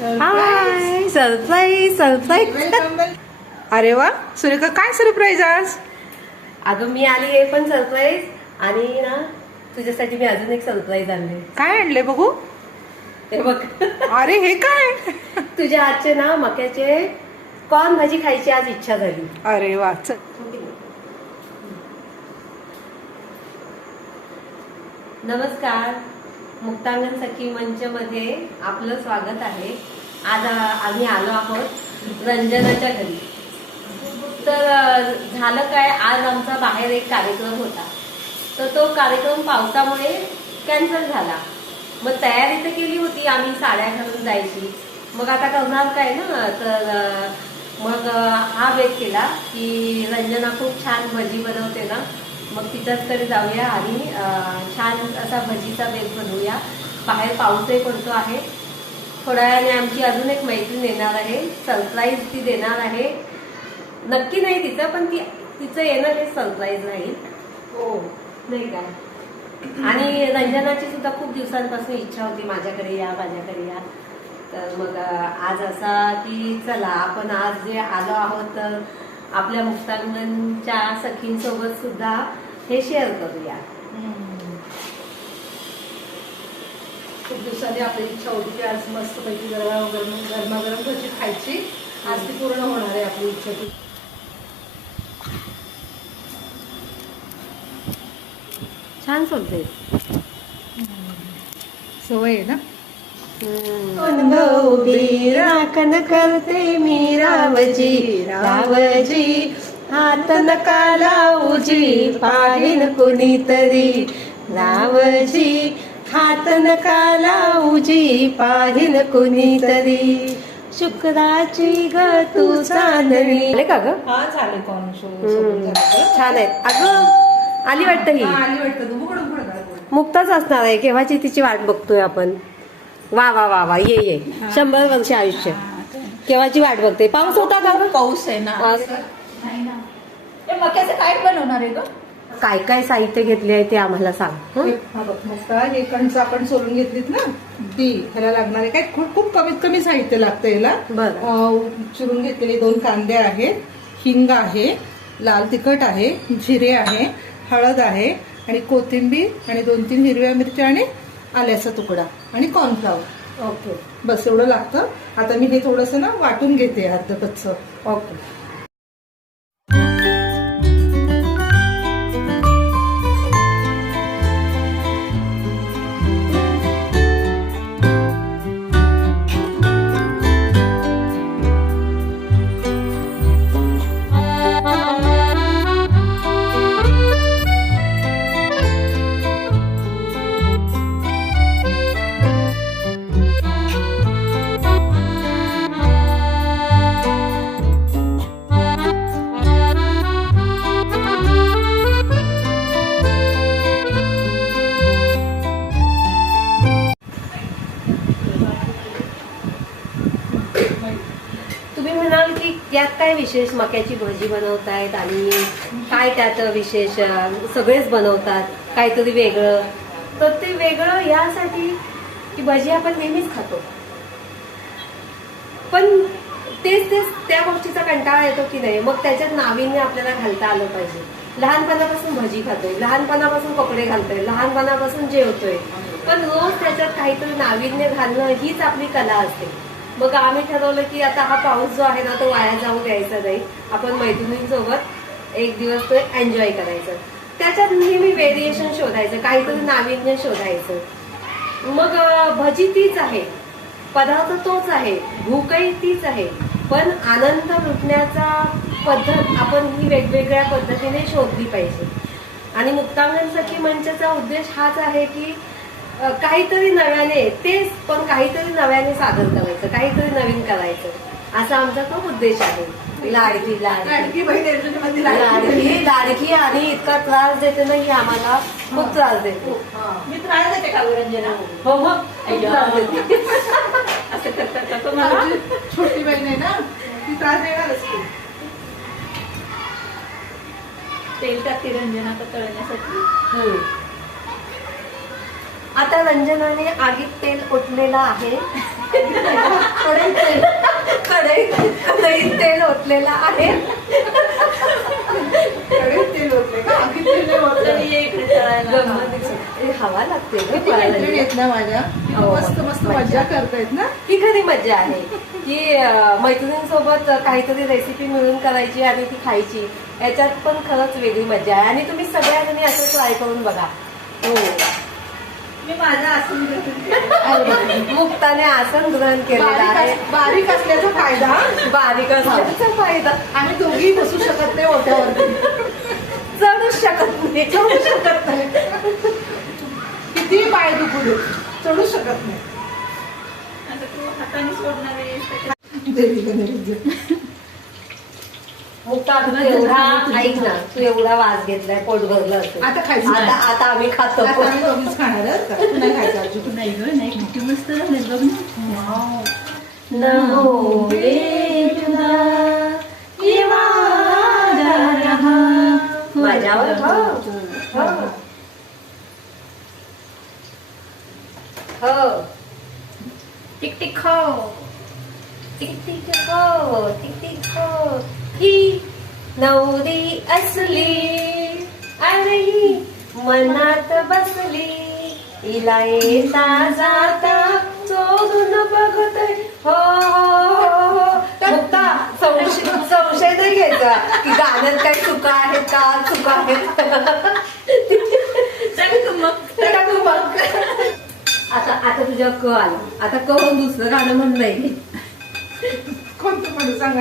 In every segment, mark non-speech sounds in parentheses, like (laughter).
हाय surprise surprise अरे वा. सुरेखा काय सरप्राईज आज? अगं मी आली आहे पण सरप्राईज आणि ना तुझ्यासाठी मी अजून एक सरप्राईज आणले. काय आणले बघू? हे बघ. अरे हे काय? तुझ्या आजचे ना मक्याचे कॉर्न भाजी खायची आज इच्छा झाली. अरे वा नमस्कार. मुक्तांगण सखी मंचमध्ये आपलं स्वागत आहे. आज आम्ही आलो आहोत रंजनाच्या घरी. तर झालं काय? आज आमचा बाहेर एक कार्यक्रम होता. तर तो कार्यक्रम पावसामुळे कॅन्सल झाला. मग तयारी तर केली होती आम्ही साड्या घालून जायची. मग आता करणार काय ना? तर मग हा वेग केला की रंजना खूप छान भजी बनवते ना? मग तिच्याचकडे जाऊया आणि छान असा भजीचा बेत बनवूया. बाहेर पाऊसही पडतो आहे. थोड्या वेळाने आमची अजून एक मैत्रीण येणार आहे. सरप्राईज ती देणार आहे. नक्की नाही तिचं पण ती तिचं येणं हे सरप्राईज राहील हो. नाही का? आणि रंजनाची सुद्धा खूप दिवसांपासून इच्छा होती माझ्याकडे या माझ्याकडे या. तर मग आज असा की चला आपण आज जे आलो आहोत तर आपल्या मुक्तांगणच्या सखींसोबत सुद्धा हे शेअर करूया. खूप दिवसांनी आपली इच्छा होती की आज मस्त पैकी जरा गरम गरमागरम भजी खायची. आज ती पूर्ण होणार आहे आपली इच्छा ती. छान सोडते. सवय आहे ना? उभी राखण करते मी रावजी रावजी. हात नका लावूजी पाहिन कुणीतरी. रावजी हात नका लावूजी पाहिन कुणीतरी. शुक्राची ग तू चांदणी. आले का ग? हा शो हम्म, छान आहे अगं आली वाटतं ही. आली वाटतं तू उघड उघड उघड. मुक्ताच असणार आहे. केव्हाची तिची वाट बघतोय आपण. वा वा वा वा. ये ये. शंभर वर्ष आयुष्य. केव्हाची वाट बघते? पाऊस होता का ग? पाऊस आहे ना. आज हे मक्याचं काय बनवणार आहे ग? काय काय साहित्य घेतले आहे ते आम्हाला सांग हं? हे बघ मस्त हे कणसं आपण सोलून घेतलीत ना ती ह्याला लागणार आहे. काय खूप खूप कमीत कमी साहित्य लागतं याला बरं. अं, चिरून घेतलेले दोन कांदे आहेत हिंग आहे लाल तिखट आहे जिरे आहे हळद आहे आणि कोथिंबीर आणि दोन तीन हिरव्या मिरच्या आणि आल्याचा तुकडा आणि कॉर्नफ्लावर ओके. बस एवढं लागतं. आता मी हे थोडंसं ना वाटून घेते अर्ध कच्चं ओके. काय विशेष मक्याची भजी बनवतायत आणि काय त्यात विशेष सगळेच बनवतात? काहीतरी वेगळं. तर ते वेगळं यासाठी की भजी आपण नेहमीच खातो. पण तेच तेच त्या गोष्टीचा कंटाळा येतो की नाही? मग त्याच्यात नाविन्य आपल्याला घालता आलं पाहिजे. लहानपणापासून भजी खातोय लहानपणापासून कपडे घालतोय लहानपणापासून जेवतोय. पण रोज त्याच्यात काहीतरी नाविन्य घालणं हीच आपली कला असते. मग आम्ही ठरवलं की आता हा पाऊस जो आहे ना तो वाया जाऊ द्यायचा नाही. आपण मैत्रिणींसोबत एक दिवस तो एन्जॉय करायचं. त्याच्यात नेहमी व्हेरिएशन शोधायचं काहीतरी नाविन्य शोधायचं. मग भजी तीच आहे. पदार्थ तोच आहे. भूकही तीच आहे. पण आनंद लुटण्याचा पद्धत आपण ही वेगवेगळ्या पद्धतीने शोधली पाहिजे. आणि मुक्तांगण सखी मंचचा उद्देश हाच आहे की काहीतरी नव्याने तेच पण काहीतरी नव्याने सादर करायचं काहीतरी नवीन करायचं. असा आमचा तो उद्देश आहे. लाडकी लाडकी. लाडकी बहीण योजनेमध्ये लाडकी लाडकी लाडकी आणि इतका त्रास देते ना की आम्हाला खूप त्रास देते. मी त्रास देते का रंजना हो असं करतात माझी छोटी बहीण आहे ना ती त्रास देणारच. तेल टाकते रंजना तळण्यासाठी. आता रंजनाने आगीत तेल ओतलेलं आहे. कढईत तेल. कढईत कढईत तेल ओतलेलं आहे. कढईत तेल होते का? आगीत तेल. ए, हवा लागते ना माझ्या? हो, मस्त मस्त मज्जा. मजा करतायत ना? ही खरी मजा आहे की मैत्रिणींसोबत काहीतरी रेसिपी मिळून करायची आणि ती खायची. याच्यात पण खरंच वेगळी मजा आहे. आणि तुम्ही सगळ्यांनी असं ट्राय करून बघा. हो. मी माझा असून मुक्ताने आसन ग्रहण केलेलं बारीक आहे. बारीक असल्याचा फायदा. बारीक असल्याचा फायदा. आम्ही दोघी बसू शकत नाही ओट्यावरती. चढूच शकत नाही. चढू शकत नाही. किती पाय दुखू दे. चढू शकत नाही. आता तू हाताने सोडणार नैवेद्य. मुक्ता तू एवढा ऐक ना तू एवढा वास घेतलाय पोट भरलं असेल आता खायचं आता नाही. आता आम्ही खातो आता आम्ही दोघीच खाणार आहोत का? तू नाही खायचं. नाही ग नाही किती मस्त झाले बघ ना नमो वेदना माझ्यावर हो. हो. हो टिक टिक हो टिक टिक हो टिक टिक हो ही नवरी असली अरे ही मनात बसली. इला येता जाता चोरून बघत हो हो हो मुक्ता संशय संशय नाही घ्यायचा. की गाण्यात काही चुका आहेत का? चुका आहेत. मग. आता आता तुझ्या क आला. आता क होऊन दुसरं गाणं म्हण नाही कोणतं म्हणू सांगा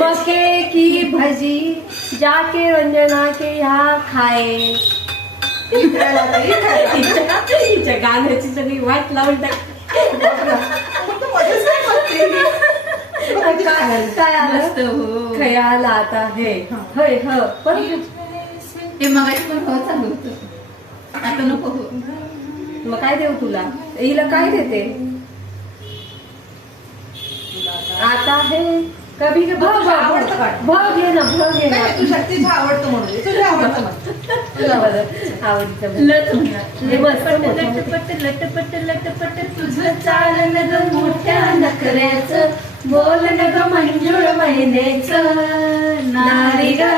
मके की भजी जाके रंजना के यहाँ खाए. हिच्या गाण्याची सगळी वाट लावून काय आलं? हो. खयाल आता? है होय ह पण ते मगाशी पण हो चालू होतं. आता नको हो मग काय देऊ तुला? हिला काय देते? आता हे कभी भ भ आवडतं? भ घे ना भ घे ना नाही, तू शक्तीचं आवडतं म्हणून तुझं आवडतं म्हण. तुला बरं आवडीचं म्हण. लट म्हणा. मस्त मोठं. लटपट लटपट लटपट तुझं चालन ग मोठ्या नखऱ्याचं बोलन ग मंजूळ महिनेच नारी ग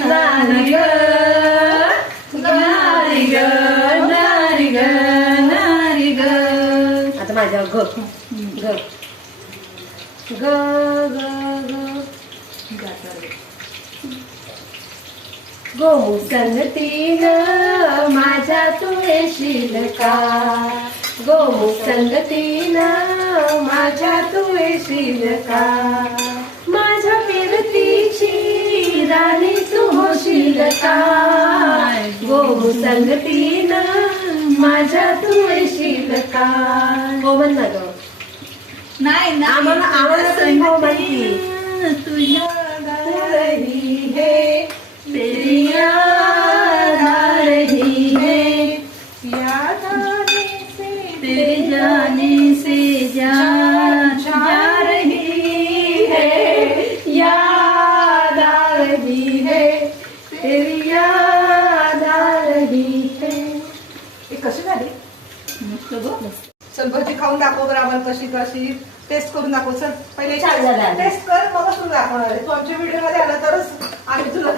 नारी ग नारी ग नारी ग नारी ग आता माझ्या ग ग ग ग ग गोमू संगतीन माझ्या तू येशील का? गोमू संगतीन माझ्या तू येशील का? माझ्या फिरतीची राणी तू होशील का? गोमू संगतीन माझ्या तू येशील का? हो म्हण ना ग. नाही आम्हाला- आम्हाला हो. तुझ्या भजी खाऊन दाखव बरं आम्हाला कशी कशी. टेस्ट करून दाखव चल. पहिले झालं. टेस्ट कर मग तुला दाखवणार आहे. तू आमच्या व्हिडिओमध्ये आला तरच आम्ही तुला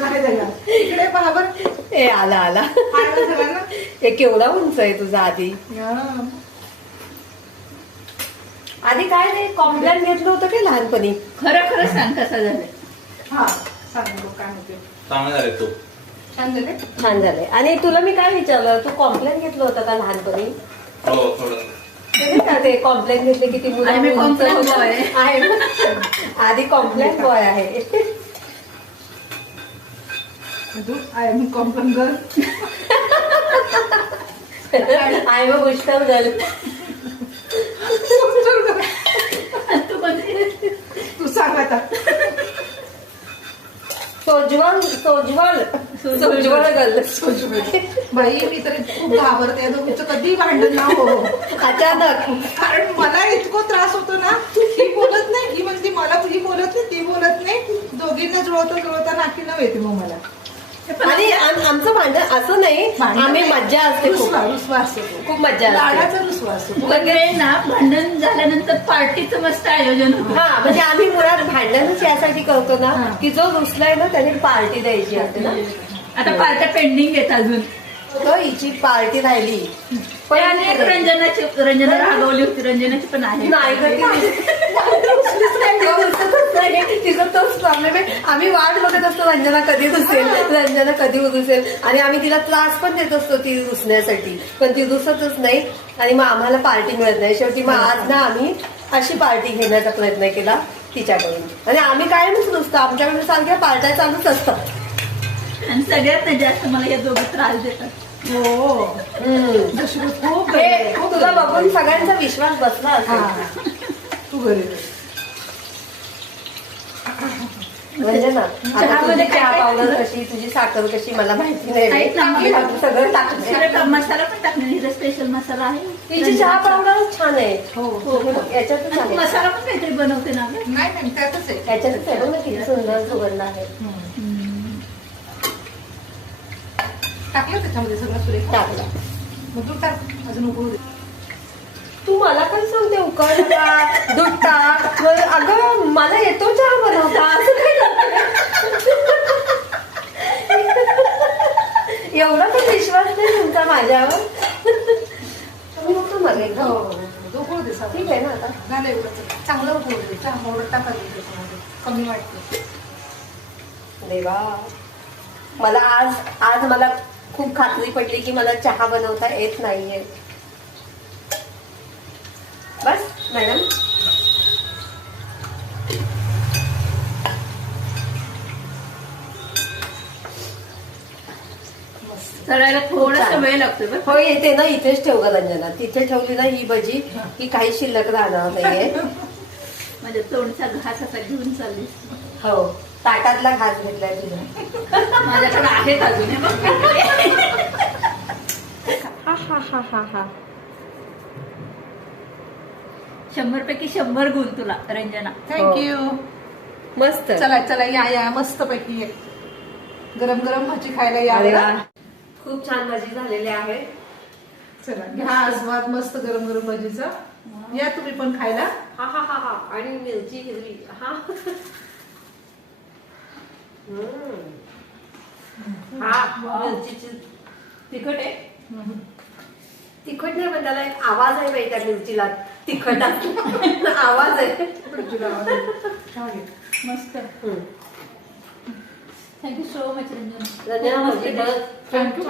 नाही देणार. इकडे पहा बरं. ए आला आला. झाला ना? हे केवढा उंच आहे तुझा आधी. आधी काय नाही कॉम्प्लॅन घेतलं होतं की लहानपणी? खरं खरं सांग कसं झालं? हा सांग बघ काय होते चांगले झाले तो. छान झाले छान झालंय. आणि तुला मी काय विचारलं तू कॉम्प्लेन घेतलं होतं का लहानपणी? हो थोडं ते नाही का ते कॉम्प्लेन घेतले किती मुलं उंच होतात. आहे. ना? आधी कॉम्प्लेन बॉय आहे. तू I am Complan girl I am गोष्ट गर्ल तू कधी तू सांग आता. सोज्वल सोज्वल. गर्ल सोज्वल. बाई मी तर खूप घाबरते. दोघींचं कधी भांडण ना हो. अचानक. कारण मला इतको त्रास होतो ना ही बोलत नाही. ही म्हणते मला ही बोलत नाही ती बोलत नाही. दोघींना जुळवता जुळवता नाकी न येते मग मला. आणि आम- आमचं भांडण असं नाही. आम्ही मज्जा असते खूप. तो. मज्जा असते. लाडाचा रुसवा असतो तो. सगळे ना भांडण झाल्यानंतर पार्टीचं मस्त आयोजन होतं. हा म्हणजे आम्ही मुळात भांडणच यासाठी करतो ना हा. की जो रुसलाय ना त्याने पार्टी द्यायची असते ना. आता पार्ट्या पेंडिंग आहेत अजून. हिची पार्टी राहिली. पण आणि एक रंजनाची रंजना रागवली होती. रंजनाची पण आहे. नाही ग, ती रुसलीच नाही, ती रुसतच नाही. तिचा तोच प्रॉब्लेम आहे. आम्ही वाट बघत असतो रंजना कधी रुसेल रंजना कधी रुसेल. आणि आम्ही तिला त्रास पण देत असतो ती रुसण्यासाठी. पण ती रुसतच नाही आणि मग आम्हाला पार्टी मिळत नाही. शेवटी मग आज ना आम्ही अशी पार्टी घेण्याचा प्रयत्न केला तिच्याकडून. आणि आम्ही कायमच रुसतो आमच्याकडून सारख्या पार्ट्या चालूच असतात. आणि सगळ्यात जास्त मला या दोघं त्रास देतात. हो. दशरथ खूप हे खूप तुला. बघून सगळ्यांचा विश्वास बसला. असेल. तू गरीब आहे. म्हणजे ना चहामध्ये आता तुझी काय चहा काय पावडर टाकलं? कशी तुझी साखर कशी मला माहिती नाही. ऐक ना, मी मला- आता सगळं टाकलं सगळं मसाला पण टाकणार हिरा स्पेशल मसाला आहे. तिची चहा पावडर छान आहे. हो. हो, हो. याच्यातच आणि आहे. मसाला पण काहीतरी बनवते ना गं? नाही नाही त्यातच आहे. याच्यातच आहे बघ ना किती सुंदर सुगंध आहे. टाकलं त्याच्यामध्ये सगळं सुरेख? टाकला. मग तू टाक. अजून उकळू दे. तू मला काय सांगते उकळ टाक दूध टाक. मग अगं मला येतो चहा बनवता. असं काय करते? एवढा पण विश्वास नाही तुमचा माझ्यावर. तुम्ही मला हो एकदा हो, हो. उकळू दे साधं. ठीक आहे ना आता? झालं एवढंच चांगलं उकळू दे. चहा पावडर टाकायची त्याच्यामध्ये कमी वाटते. देवा. मला आज आज मला खूप खात्री पडली की मला चहा बनवता येत नाहीये. बस मॅडम. तळायला थोडासा वेळ लागतोय बरं. हो येते ना इथेच ठेव ग रंजना तिथे ठेवली ना ही भजी ही. काही शिल्लक राहणार नाहीये. (laughs) माझ्या तोंडचा घास असा घेऊन चालली. हो. ताटातला घास घेतलाय तुझा माझ्याकडे आहेत अजून हे बघ. हा हा हा हा हा. शंभर पैकी शंभर गुण तुला रंजना. थँक्यू मस्त. चला चला या या मस्त पैकी ये. गरम गरम भाजी खायला या खूप छान भजी झालेली आहे. चला घ्या आस्वाद मस्त गरम गरम भजीचा. या तुम्ही पण खायला. हा हा हा हा. आणि मिरची हिरवी. हा. हा मिरचीची तिखट आहे? तिखट नाही पण त्याला एक आवाज आहे बाई त्या मिरचीला. तिखट आवाज आहे. मस्त. Thank you so much Ranjana. Thank you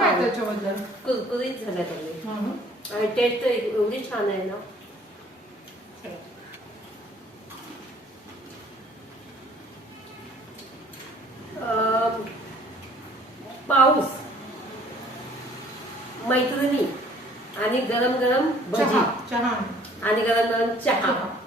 कुरकुरीत झाल्या तुम्ही. हम्म. आणि टेस्ट एवढी छान आहे ना अं, पाऊस मैत्रिणी आणि गरम गरम चहा भजी. चहा. आणि गरम गरम चहा.